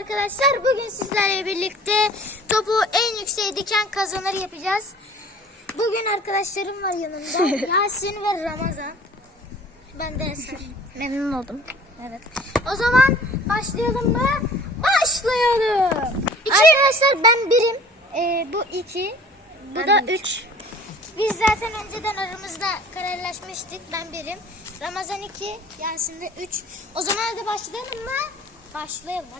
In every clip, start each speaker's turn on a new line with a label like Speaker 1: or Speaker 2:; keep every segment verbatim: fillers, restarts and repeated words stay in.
Speaker 1: arkadaşlar. Bugün sizlerle birlikte topu en yükseğe diken kazanır yapacağız. Bugün arkadaşlarım var yanımda. Yasin ve Ramazan. Ben de Eser. Memnun oldum. Evet. O zaman başlayalım mı? Başlayalım. İki. Arkadaşlar ben birim. Ee, bu iki. Bu ben da üç. üç. Biz zaten önceden aramızda kararlaşmıştık. Ben birim. Ramazan iki. Yasin de üç. O zaman hadi başlayalım mı? Başlayalım hadi.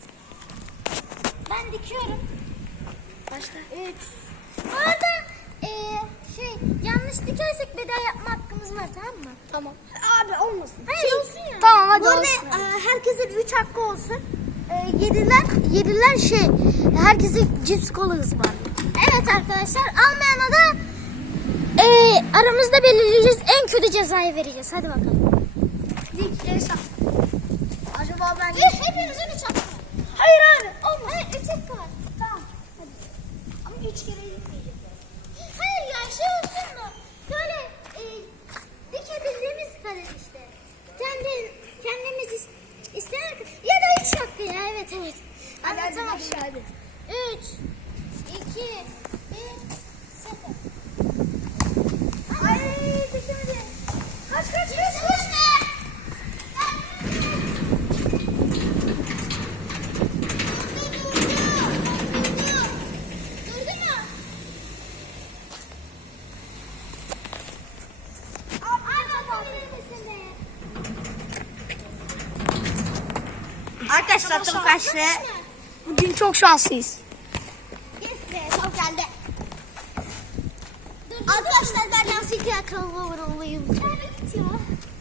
Speaker 1: Ben dikiyorum. Başla. üç. Bu arada e, şey yanlış dikersek bir daha yapma hakkımız var, tamam mı?
Speaker 2: Tamam. Abi olmasın.
Speaker 1: Hayır şey, olsun ya.
Speaker 2: Tamam hadi
Speaker 1: bu arada,
Speaker 2: olsun.
Speaker 1: E, herkesin üç hakkı olsun. E, yediler, yediler şey. Herkesin cips kola ısmarlıyor. Evet arkadaşlar, almayana da e, aramızda belirleyeceğiz. En kötü cezayı vereceğiz. Hadi bakalım.
Speaker 2: Dik, Esa. Acaba ben...
Speaker 1: Üç, hepimizin üç hakkı var.
Speaker 2: Hayır abi.
Speaker 1: Olmaz. Evet, üç hakkı var. Tamam. Hadi.
Speaker 2: Ama üç kere gitmeyecekler.
Speaker 1: Hayır ya, şey olsun da böyle e, dikebildiğimiz kadar işte. Kendi, kendimiz is, isteyen ya da üç hakkı ya, evet evet.
Speaker 2: Hadi hadi
Speaker 1: Anlatamadım.
Speaker 2: başla hadi.
Speaker 1: Üç, iki, bir, sıfır.
Speaker 2: Ay dikemedi. Kaç kaç kaç kaç. Arkadaşlar top kaçtı. Bugün çok şanslıyız.
Speaker 1: Yes be, top geldi. Arkadaşlar ben nasıl iki akıllı olayım. Evet ya.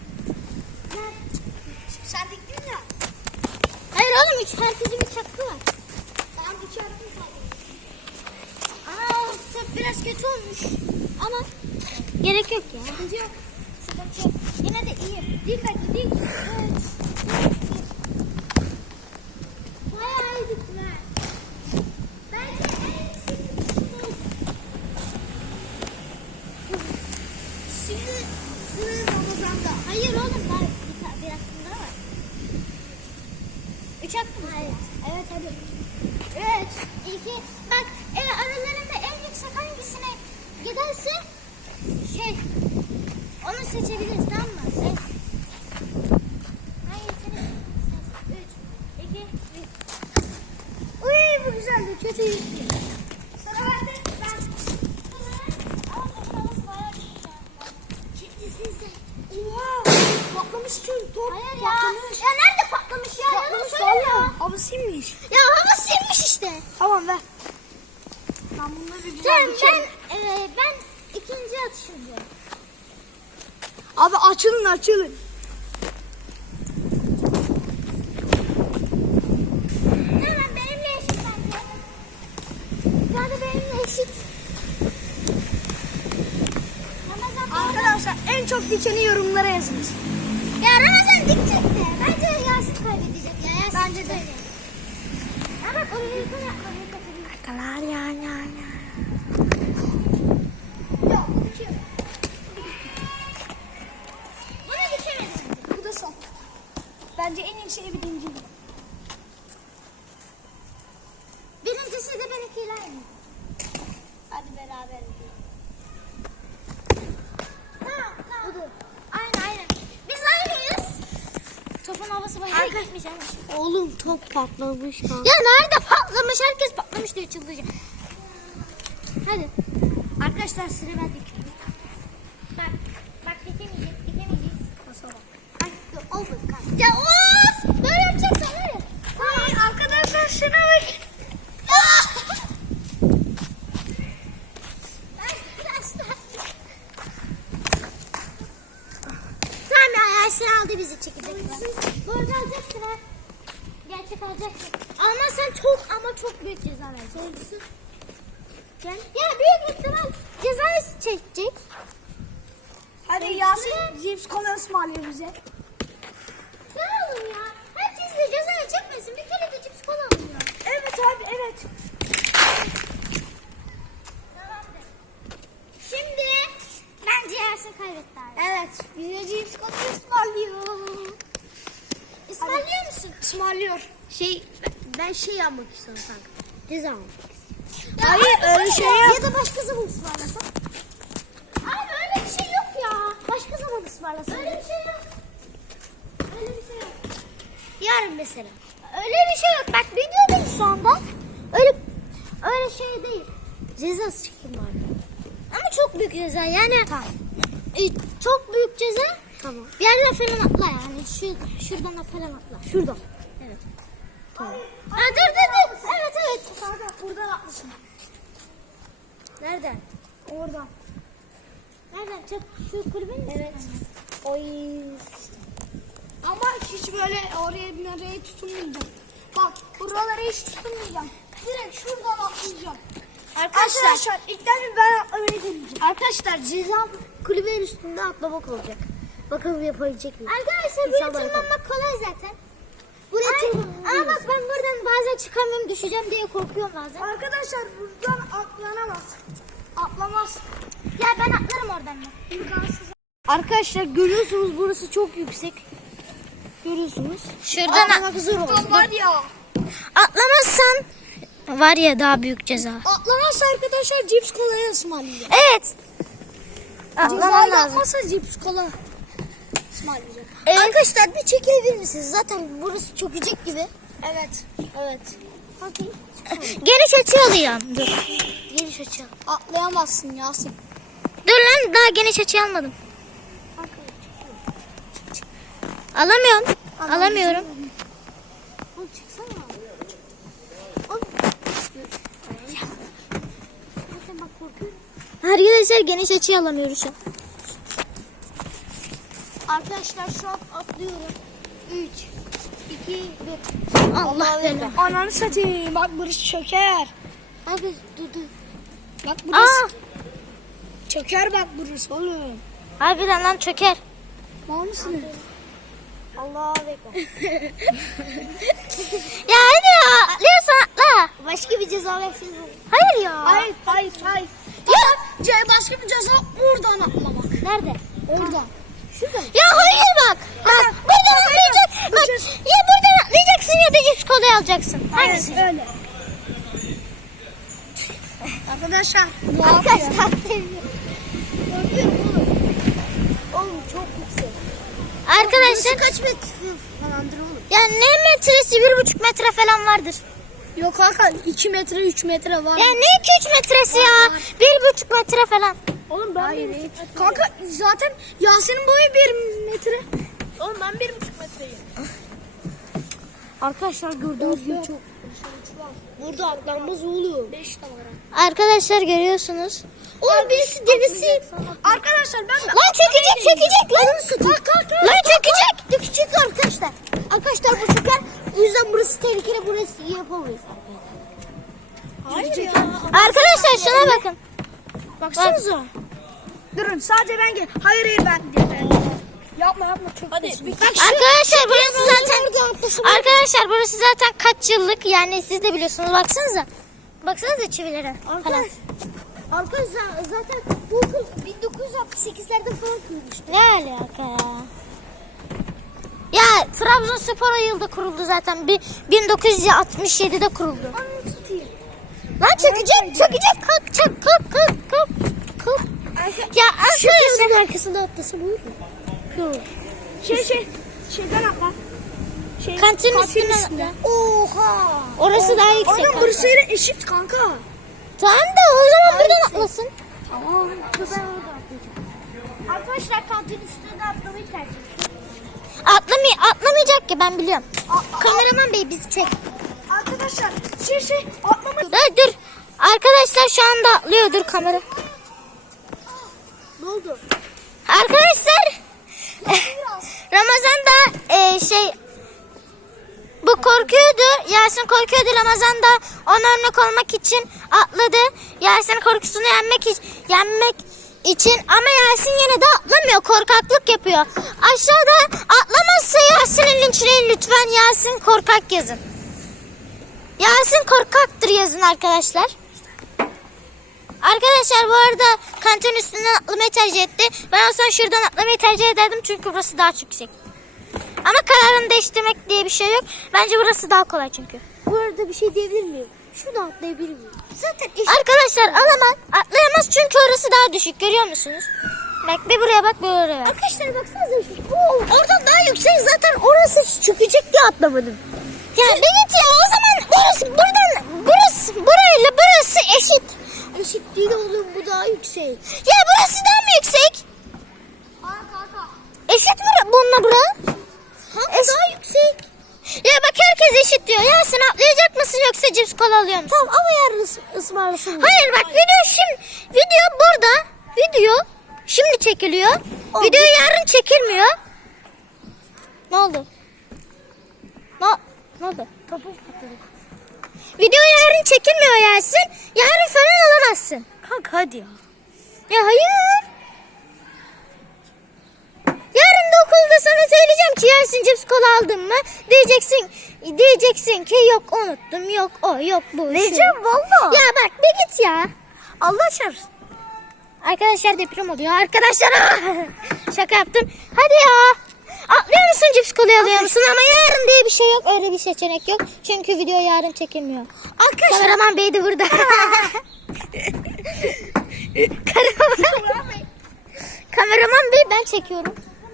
Speaker 2: Sen diktin ya.
Speaker 1: Hayır oğlum, üç herkesin üç hakkı var.
Speaker 2: Ben iki hakkım kaldı.
Speaker 1: Aa, top biraz kötü olmuş. Ama gerek yok ya.
Speaker 2: Sıkıntı yok.
Speaker 1: Sıkıntı yok. Yine de iyi. Dik hadi dik. Evet. Bayağı iyi diktiler. Bence en yüksek bu.
Speaker 2: Şimdi sıra Ramazan'da.
Speaker 1: Hayır oğlum, daha bir, ta- bir hakkım daha var. Üç hakkım var. Evet.
Speaker 2: Evet hadi.
Speaker 1: Üç, iki. Bak e, aralarında en yüksek hangisine giderse şey onu seçebiliriz, tamam mı? Evet. Hangisini istersen. Üç, iki, bir.
Speaker 2: Uy bu güzeldi. Kötü gitti.
Speaker 1: Sıra bende. Ben. Ama topun havası bayağı güzel.
Speaker 2: Ciddisin sen. Oha. Patlamış ki top.
Speaker 1: Hayır ya.
Speaker 2: Patlamış.
Speaker 1: Ya nerede patlamış ya? Yalan
Speaker 2: Patlamış
Speaker 1: söyleme.
Speaker 2: valla. Havasıymış.
Speaker 1: Ya hava silmiş işte.
Speaker 2: Tamam ver. Ben bunları bir güzel
Speaker 1: Tamam
Speaker 2: dikerim.
Speaker 1: ben, e, ben ikinci atışım diyorum.
Speaker 2: Abi açılın açılın.
Speaker 1: Tamam, benimle eşit bence. Yani benimle eşit. Ramazan
Speaker 2: Arkadaşlar en çok dikeni yorumlara yazınız.
Speaker 1: ya Ramazan dikecek de. Bence Yasin kaybedecek ya. Yasin
Speaker 2: Bence de.
Speaker 1: Ya bak orayı yakın yapmalıyım.
Speaker 2: Arkalar ya ya ya.
Speaker 1: Yok, dikiyorum. Bunu dikemedim.
Speaker 2: Bu da son. Bence en iyi şey birinci.
Speaker 1: Birincisi de benimkiyle aynı.
Speaker 2: Hadi beraber edelim.
Speaker 1: Tamam tamam. Aynen aynen. Biz aynıyız. Topun havası bayağı
Speaker 2: Arka-
Speaker 1: gitmiş ama.
Speaker 2: Oğlum top patlamış ha.
Speaker 1: Ya nerede patlamış? Herkes patlamış diyor, çıldıracak. Hadi.
Speaker 2: Arkadaşlar sıra verdik.
Speaker 1: Bak. Bak dikemeyecek. Dikemeyecek.
Speaker 2: Nasıl bak.
Speaker 1: Ay dur, olmadı kanka. Ya of! Böyle yapacaksan var ya.
Speaker 2: Ay arkadaşlar şuna bak.
Speaker 1: Arkadaşlar. Tamam ya, Yasin aldı bizi çekecek. Doğru alacaksın ha. Gerçek alacaksın. Ama sen çok ama çok büyük ceza vereceksin. Gel. Ya büyük ihtimal cezayı çekecek.
Speaker 2: Hadi Yasin cips kola ısmarlıyor bize.
Speaker 1: Ne oğlum ya? Herkes de cezayı çekmesin. Bir kere de cips kola alıyor.
Speaker 2: Evet abi evet.
Speaker 1: Tamamdır. Şimdi bence Yasin kaybetti abi.
Speaker 2: Evet bize cips kola ısmarlıyor.
Speaker 1: İsmailliyor musun?
Speaker 2: Ismarlıyor.
Speaker 1: Şey
Speaker 2: Ben şey yapmak istiyorum kanka. Ceza almak.
Speaker 1: Hayır öyle şey yok.
Speaker 2: Ya da başka zaman ısmarlasak.
Speaker 1: Abi öyle bir şey yok ya.
Speaker 2: Başka zaman ısmarlasak.
Speaker 1: Öyle bir şey yok.
Speaker 2: Öyle bir şey yok. Yarın mesela.
Speaker 1: Öyle bir şey yok. Bak videodayız şu anda. Öyle öyle şey değil.
Speaker 2: Cezası çekim var.
Speaker 1: Ama çok büyük ceza yani.
Speaker 2: Tamam.
Speaker 1: e, çok büyük ceza.
Speaker 2: Tamam.
Speaker 1: Bir yerden falan atla yani. Şu, şuradan da falan atla.
Speaker 2: Şuradan.
Speaker 1: Evet.
Speaker 2: Tamam.
Speaker 1: Ha, dur dur dur. Evet evet.
Speaker 2: Kanka buradan atlasın.
Speaker 1: Nereden?
Speaker 2: Oradan.
Speaker 1: Nereden? Çok şu kulübün mü?
Speaker 2: Evet. Oy. Ama hiç böyle oraya nereye tutunmayacağım. Bak buralara hiç tutunmayacağım. Direkt şuradan atlayacağım.
Speaker 1: Arkadaşlar,
Speaker 2: Arkadaşlar ilk defa ben atlamayı deneyeceğim. Arkadaşlar ceza kulübenin üstünde atlamak olacak. Bakalım yapabilecek mi?
Speaker 1: arkadaşlar
Speaker 2: İnşallah
Speaker 1: buraya tırmanmak kolay zaten.
Speaker 2: Buraya
Speaker 1: Ay,
Speaker 2: tırmanmak
Speaker 1: ama bak ben buradan bazen çıkamıyorum, düşeceğim diye korkuyorum bazen.
Speaker 2: Arkadaşlar buradan atlanamaz. Atlamaz.
Speaker 1: Ya ben atlarım oradan da.
Speaker 2: İmkansız. Arkadaşlar görüyorsunuz burası çok yüksek. Görüyorsunuz.
Speaker 1: Şuradan
Speaker 2: Atlamak zor oldu. Var ya.
Speaker 1: atlamazsan var ya daha büyük ceza.
Speaker 2: Atlamazsa arkadaşlar cips kolaya ısmarlayacak.
Speaker 1: Evet.
Speaker 2: Cezayı
Speaker 1: Atlaman lazım.
Speaker 2: yapmazsa cips kola ısmarlayacak.
Speaker 1: Evet.
Speaker 2: Arkadaşlar bir çekilebilir misiniz? Zaten burası çökecek gibi. Evet. Evet. Hadi.
Speaker 1: Geniş açı alıyorum. Dur.
Speaker 2: Geniş açı. Atlayamazsın Yasin.
Speaker 1: Dur lan daha geniş açı almadım. Alamıyorum. Alamıyorum.
Speaker 2: Oğlum çıksana. Zaten bak korkuyorum.
Speaker 1: Arkadaşlar geniş açı alamıyoruz şu an.
Speaker 2: Arkadaşlar şu an atlıyorum. üç, iki, bir.
Speaker 1: Allah belanı.
Speaker 2: Ananı satayım. Bak burası çöker.
Speaker 1: Abi dur dur.
Speaker 2: Bak burası.
Speaker 1: Aa,
Speaker 2: Çöker bak burası oğlum.
Speaker 1: harbiden lan çöker.
Speaker 2: Mal mısınız? Allah bekle.
Speaker 1: Ya hadi ya atlıyorsan atla.
Speaker 2: Başka bir ceza verseniz olur.
Speaker 1: Hayır ya.
Speaker 2: Hayır, hayır, hayır.
Speaker 1: Ya.
Speaker 2: C başka bir ceza buradan atlamak.
Speaker 1: Nerede?
Speaker 2: Oradan. Şuradan.
Speaker 1: Ya hayır bak. Bak buradan atlayacaksın. Bak ya buradan atlayacaksın ya da cips kolayı alacaksın. Hangisi?
Speaker 2: Evet, öyle. Arkadaşlar.
Speaker 1: Arkadaşlar.
Speaker 2: Korkuyorum oğlum. Oğlum çok yüksek.
Speaker 1: Arkadaşlar.
Speaker 2: Kaç metre falandır oğlum?
Speaker 1: Ya ne metresi bir buçuk metre falan vardır.
Speaker 2: Yok kanka iki metre üç metre var.
Speaker 1: Ya ne iki üç metresi ya? Bir buçuk metre falan.
Speaker 2: Oğlum ben Hayır, bir buçuk Kanka zaten Yasin'in boyu bir metre. Oğlum ben bir buçuk metreyim. Arkadaşlar gördüğünüz gibi çok. Burada atlanmaz oğlum. Beş tane.
Speaker 1: Arkadaşlar görüyorsunuz.
Speaker 2: Oğlum birisi denesin. Arkadaşlar ben
Speaker 1: Lan çökecek çökecek lan.
Speaker 2: Kalk kalk.
Speaker 1: Lan çökecek.
Speaker 2: Dökecek arkadaşlar. Arkadaşlar bu çöker. O yüzden burası tehlikeli. Burası yapamayız. Hayır ya.
Speaker 1: Arkadaşlar şuna bakın.
Speaker 2: Baksanıza. Durun sadece ben gel. Hayır hayır ben. Yapma yapma çok Hadi. Bak
Speaker 1: Arkadaşlar burası zaten Arkadaşlar burası zaten kaç yıllık yani siz de biliyorsunuz baksanıza. Baksanıza çivilere falan.
Speaker 2: Arkadaş, arkadaşlar zaten bu okul bin dokuz yüz altmış sekizlerde falan kurulmuştu.
Speaker 1: Ne alaka ya? Ya Trabzonspor o yılda kuruldu zaten. Bir bin dokuz yüz altmış yedide kuruldu.
Speaker 2: Anı tutayım.
Speaker 1: Lan çökecek, çökecek. Kalk, çök, kalk, kalk, kalk. Kalk. Ya arkadaşlar.
Speaker 2: Şunun arkasında atlasam olur mu? Yok. Şey şey, şeyden atla. Şey,
Speaker 1: Kantin
Speaker 2: kantin
Speaker 1: üstüne
Speaker 2: üstünde.
Speaker 1: atla.
Speaker 2: Oha.
Speaker 1: Orası daha yüksek.
Speaker 2: Oğlum
Speaker 1: kanka.
Speaker 2: burasıyla eşit kanka.
Speaker 1: Tamam da o zaman buradan atlasın.
Speaker 2: Tamam. Ben orada atlayacağım. Arkadaşlar kantin üstünde atlamayı tercih ettim.
Speaker 1: Atlamay atlamayacak ki ben biliyorum.
Speaker 2: A- a-
Speaker 1: Kameraman bey bizi çek.
Speaker 2: Arkadaşlar şey şey atlamayı.
Speaker 1: Dur dur. Arkadaşlar şu anda atlıyor dur kamera.
Speaker 2: Ne oldu?
Speaker 1: Arkadaşlar Ramazan da e, şey bu korkuyordu. Yasin korkuyordu. Ramazan da ona örnek olmak için atladı. Yasin korkusunu yenmek için, yenmek için ama Yasin yine de atlamıyor. Korkaklık yapıyor. Aşağıda atlamazsa Yasin'in linçleyin lütfen. Yasin korkak yazın. Yasin korkaktır yazın arkadaşlar. Arkadaşlar bu arada kantin üstünden atlamayı tercih etti. Ben olsam şuradan atlamayı tercih ederdim çünkü burası daha yüksek. Ama kararını değiştirmek diye bir şey yok. Bence burası daha kolay çünkü.
Speaker 2: bu arada bir şey diyebilir miyim? Şurada atlayabilir miyim? Zaten eşit.
Speaker 1: Arkadaşlar alamaz, atlayamaz çünkü orası daha düşük, görüyor musunuz? Bak bir buraya bak, bir oraya bak.
Speaker 2: Arkadaşlar baksanıza şu. Oo, oradan daha yüksek zaten orası çıkacak diye atlamadım.
Speaker 1: Ya bir git ya, o zaman burası buradan burası burayla burası eşit.
Speaker 2: Eşit değil oğlum, bu daha yüksek.
Speaker 1: Ya burası daha mı yüksek?
Speaker 2: Aa kanka.
Speaker 1: Eşit mi bununla bura?
Speaker 2: Kanka
Speaker 1: Eş-
Speaker 2: daha yüksek.
Speaker 1: Ya bak herkes eşit diyor. Ya sen atlayacak mısın yoksa cips kola alıyor musun?
Speaker 2: Tamam ama yarın ıs- ısmarlasın.
Speaker 1: Hayır bak, video şimdi video burada. Video şimdi çekiliyor.
Speaker 2: Oldu.
Speaker 1: Video yarın çekilmiyor. Ne oldu? Ne, ne oldu?
Speaker 2: Topuk patladı.
Speaker 1: Video yarın çekilmiyor Yasin. Yarın falan alamazsın.
Speaker 2: Kanka hadi ya.
Speaker 1: Ya hayır. Yarın da okulda sana söyleyeceğim ki Yasin cips kola aldın mı? Diyeceksin diyeceksin ki yok unuttum, yok o, yok bu. şu.
Speaker 2: Diyeceğim valla.
Speaker 1: Ya bak bir git ya.
Speaker 2: Allah çarpsın.
Speaker 1: Arkadaşlar deprem oluyor. Arkadaşlar şaka yaptım. Hadi ya. Atlıyor musun, cips kola alıyor musun? Ama yarın diye bir şey yok. Öyle bir seçenek yok. Çünkü video yarın çekilmiyor.
Speaker 2: Arkadaşlar.
Speaker 1: Kameraman bey de burada. Kameraman, kameraman bey ben çekiyorum.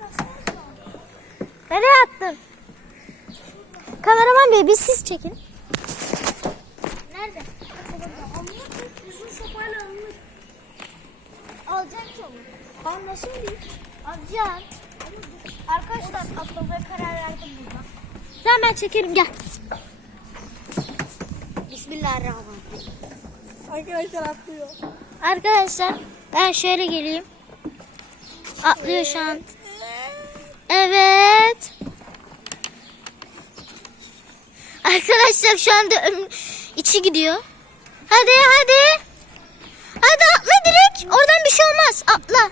Speaker 1: Nereye attın? Kameraman bey biz siz çekin. Nerede?
Speaker 2: Uzun sopayla alınır.
Speaker 1: Alacak ki onu.
Speaker 2: Anlasın değil.
Speaker 1: Alacağım.
Speaker 2: Arkadaşlar atlamaya karar verdim burada.
Speaker 1: Tamam ben çekerim, gel.
Speaker 2: Bismillahirrahmanirrahim. Arkadaşlar atlıyor.
Speaker 1: Arkadaşlar ben şöyle geleyim. Atlıyor şu an. Evet. Arkadaşlar şu anda ön- içi gidiyor. Hadi hadi. Hadi atla direkt. Oradan bir şey olmaz. Atla.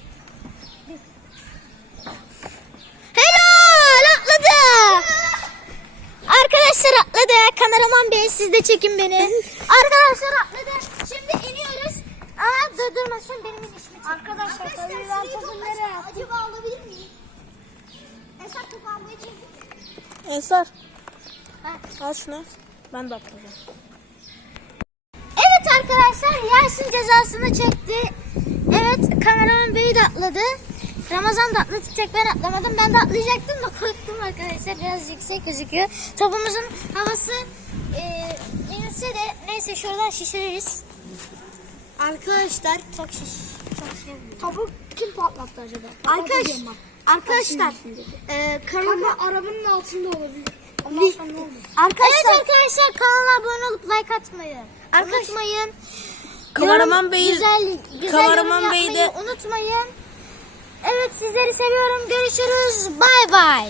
Speaker 1: Helal, atladı. Arkadaşlar atladı. Kameraman bey siz de çekin beni. Arkadaşlar atladı. Şimdi iniyoruz. Aa dur durmasın, benim inişimi çek.
Speaker 2: Arkadaşlar tabii ben topu nereye attım?
Speaker 1: Acaba alabilir miyim? Esat topu almayı çekti.
Speaker 2: Ensar.
Speaker 1: Ha.
Speaker 2: Al şunu. Ben de atlayacağım.
Speaker 1: Evet arkadaşlar, Yasin cezasını çekti. Evet, kameraman bey de atladı. Ramazan da atladı, tek ben atlamadım. Ben de atlayacaktım da korktum arkadaşlar. Biraz yüksek gözüküyor. Topumuzun havası e, inse de neyse şuradan şişiririz.
Speaker 2: Arkadaşlar.
Speaker 1: Çok şiş. Çok şiş.
Speaker 2: Topu kim patlattı acaba?
Speaker 1: Arkadaş,
Speaker 2: Arkadaşlar.
Speaker 1: arkadaşlar,
Speaker 2: Ee, kanalda arabanın altında olabilir. Ondan sonra ne olur?
Speaker 1: Evet arkadaşlar, kanala abone olup like atmayı unutmayın.
Speaker 3: Kameraman
Speaker 1: Yorum-
Speaker 3: Bey-
Speaker 1: güzel, güzel
Speaker 3: Kameraman
Speaker 1: yorum
Speaker 3: Bey de-
Speaker 1: yapmayı unutmayın. Evet, sizleri seviyorum. Görüşürüz. Bay bay.